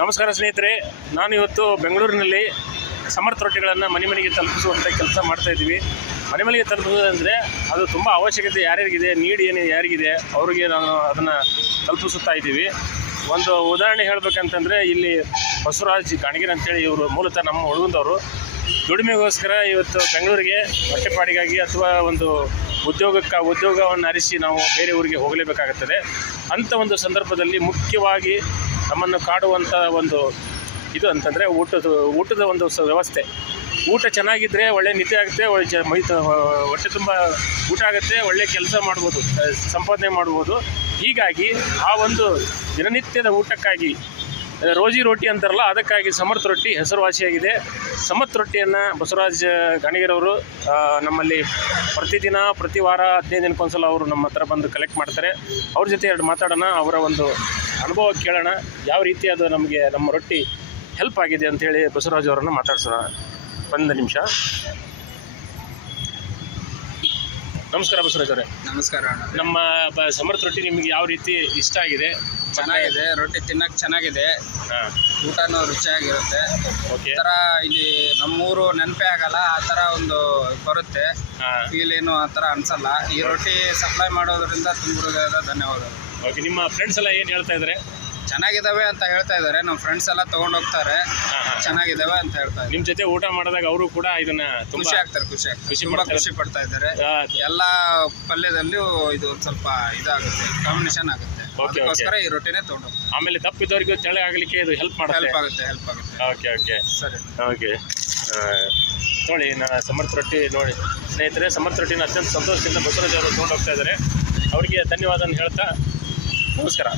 ನಮಸ್ಕಾರ ಸ್ನೇಹಿತರೆ, ನಾನು ಇವತ್ತು ಬೆಂಗಳೂರಿನಲ್ಲಿ ಸಮರ್ಥ ರೊಟ್ಟಿಗಳನ್ನು ಮನೆ ಮನೆಗೆ ತಲುಪಿಸುವಂಥ ಕೆಲಸ ಮಾಡ್ತಾಯಿದ್ದೀವಿ. ಮನೆ ಮನೆಗೆ ತಲುಪಿಸೋದಂದರೆ ಅದು ತುಂಬ ಅವಶ್ಯಕತೆ ಯಾರ್ಯಾರಿಗಿದೆ, ನೀಡ್ ಏನು ಯಾರಿಗಿದೆ ಅವರಿಗೆ ನಾನು ಅದನ್ನು ತಲುಪಿಸುತ್ತಾ ಇದ್ದೀವಿ. ಒಂದು ಉದಾಹರಣೆ ಹೇಳಬೇಕಂತಂದರೆ, ಇಲ್ಲಿ ಬಸವರಾಜ್ ಗಾಣಗಿರ್ ಅಂತೇಳಿ ಇವರು ಮೂಲತಃ ನಮ್ಮ ಹುಡುಗಂದವರು. ದುಡಿಮೆಗೋಸ್ಕರ ಇವತ್ತು ಬೆಂಗಳೂರಿಗೆ ಹೊಟ್ಟೆಪಾಡಿಗಾಗಿ ಅಥವಾ ಒಂದು ಉದ್ಯೋಗವನ್ನು ಅರಿಸಿ ನಾವು ಬೇರೆ ಊರಿಗೆ ಹೋಗಲೇಬೇಕಾಗುತ್ತದೆ. ಅಂಥ ಒಂದು ಸಂದರ್ಭದಲ್ಲಿ ಮುಖ್ಯವಾಗಿ ನಮ್ಮನ್ನು ಕಾಡುವಂಥ ಒಂದು ಇದು ಅಂತಂದರೆ ಊಟದ ಒಂದು ವ್ಯವಸ್ಥೆ. ಊಟ ಚೆನ್ನಾಗಿದ್ದರೆ ಒಳ್ಳೆ ನಿದ್ದೆ ಆಗುತ್ತೆ, ಹೊಟ್ಟೆ ತುಂಬ ಊಟ ಆಗುತ್ತೆ, ಒಳ್ಳೆ ಕೆಲಸ ಮಾಡ್ಬೋದು, ಸಂಪಾದನೆ ಮಾಡ್ಬೋದು. ಹೀಗಾಗಿ ಆ ಒಂದು ದಿನನಿತ್ಯದ ಊಟಕ್ಕಾಗಿ ರೋಜಿ ರೋಟಿ ಅಂತಾರಲ್ಲ, ಅದಕ್ಕಾಗಿ ಸಮರ್ಥ ರೊಟ್ಟಿ ಹೆಸರುವಾಸಿಯಾಗಿದೆ. ಸಮರ್ಥ ರೊಟ್ಟಿಯನ್ನು ಬಸವರಾಜ್ ಗಾಣಿಗಿರವರು ನಮ್ಮಲ್ಲಿ ಪ್ರತಿ ವಾರ 15 ದಿನಕ್ಕೊಂದ್ಸಲ ಅವರು ನಮ್ಮ ಹತ್ರ ಬಂದು ಕಲೆಕ್ಟ್ ಮಾಡ್ತಾರೆ. ಅವ್ರ ಜೊತೆ ಎರಡು ಮಾತಾಡೋಣ, ಅವರ ಒಂದು ಅನುಭವ ಕೇಳೋಣ, ಯಾವ ರೀತಿ ಅದು ನಮಗೆ ನಮ್ಮ ರೊಟ್ಟಿ ಹೆಲ್ಪ್ ಆಗಿದೆ ಅಂಥೇಳಿ ಬಸವರಾಜ್ ಅವರನ್ನು ಮಾತಾಡ್ಸೋಣ. ಒಂದು ನಿಮಿಷ. ನಮಸ್ಕಾರ ಬಸವರಾಜ್ ಅವರೇ. ನಮಸ್ಕಾರ ಅಣ್ಣ. ನಮ್ಮ ಸಮರ್ಥ ರೊಟ್ಟಿ ನಿಮಗೆ ಯಾವ ರೀತಿ ಇಷ್ಟ ಆಗಿದೆ? ಚೆನ್ನಾಗಿದೆ, ರೊಟ್ಟಿ ತಿನ್ನಕ್ಕೆ ಚೆನ್ನಾಗಿದೆ, ಊಟನೂ ರುಚಿಯಾಗಿರುತ್ತೆ. ಈ ಥರ ಇಲ್ಲಿ ನಮ್ಮೂರು ನೆನಪೇ ಆಗಲ್ಲ, ಆ ಥರ ಒಂದು ಬರುತ್ತೆ ಫೀಲ್, ಏನು ಆ ಥರ ಅನ್ಸಲ್ಲ. ಈ ರೊಟ್ಟಿ ಸಪ್ಲೈ ಮಾಡೋದ್ರಿಂದ ತುಂಬ ಧನ್ಯವಾದಗಳು. ಓಕೆ, ನಿಮ್ಮ ಫ್ರೆಂಡ್ಸ್ ಎಲ್ಲ ಏನು ಹೇಳ್ತಾ ಇದ್ದಾರೆ? ಚೆನ್ನಾಗಿದ್ದಾವೆ ಅಂತ ಹೇಳ್ತಾ ಇದ್ದಾರೆ. ನಮ್ಮ ಫ್ರೆಂಡ್ಸ್ ಎಲ್ಲ ತೊಗೊಂಡು ಹೋಗ್ತಾರೆ, ಚೆನ್ನಾಗಿದ್ದಾವೆ ಅಂತ ಹೇಳ್ತಾ ಇದ್ದಾರೆ. ನಿಮ್ಮ ಜೊತೆ ಊಟ ಮಾಡಿದಾಗ ಅವರು ಕೂಡ ಇದನ್ನ ಖುಷಿ ಆಗ್ತಾರೆ, ಖುಷಿ ಪಡ್ತಾ ಇದ್ದಾರೆ. ಎಲ್ಲ ಪಲ್ಯದಲ್ಲೂ ಇದು ಒಂದು ಸ್ವಲ್ಪ ಇದಾಗುತ್ತೆ, ಕಾಂಬಿನೇಷನ್ ಆಗುತ್ತೆ. ಅದಕ್ಕೋಸ್ಕರ ಈ ರೊಟ್ಟಿನೇ ತೊಗೊಂಡು ಹೋಗ್ತಾರೆ. ಆಮೇಲೆ ತಪ್ಪಿದವರಿಗೂ ತೆಳೆ ಆಗಲಿಕ್ಕೆ ಇದು ಹೆಲ್ಪ್ ಆಗುತ್ತೆ. ಓಕೆ ಸರಿ, ಓಕೆ. ನೋಡಿ, ನಾನು ಸಮರ್ಥ ರೊಟ್ಟಿ ನೋಡಿ ಸ್ನೇಹಿತರೆ, ಸಮರ್ಥ ರೊಟ್ಟಿನ ಅತ್ಯಂತ ಸಂತೋಷದಿಂದ ಬಸವರಾಜ್ ಅವರು ತೊಗೊಂಡು ಹೋಗ್ತಾ ಇದ್ದಾರೆ. ಅವರಿಗೆ ಧನ್ಯವಾದ ಹೇಳ್ತಾ ನಮಸ್ಕಾರ.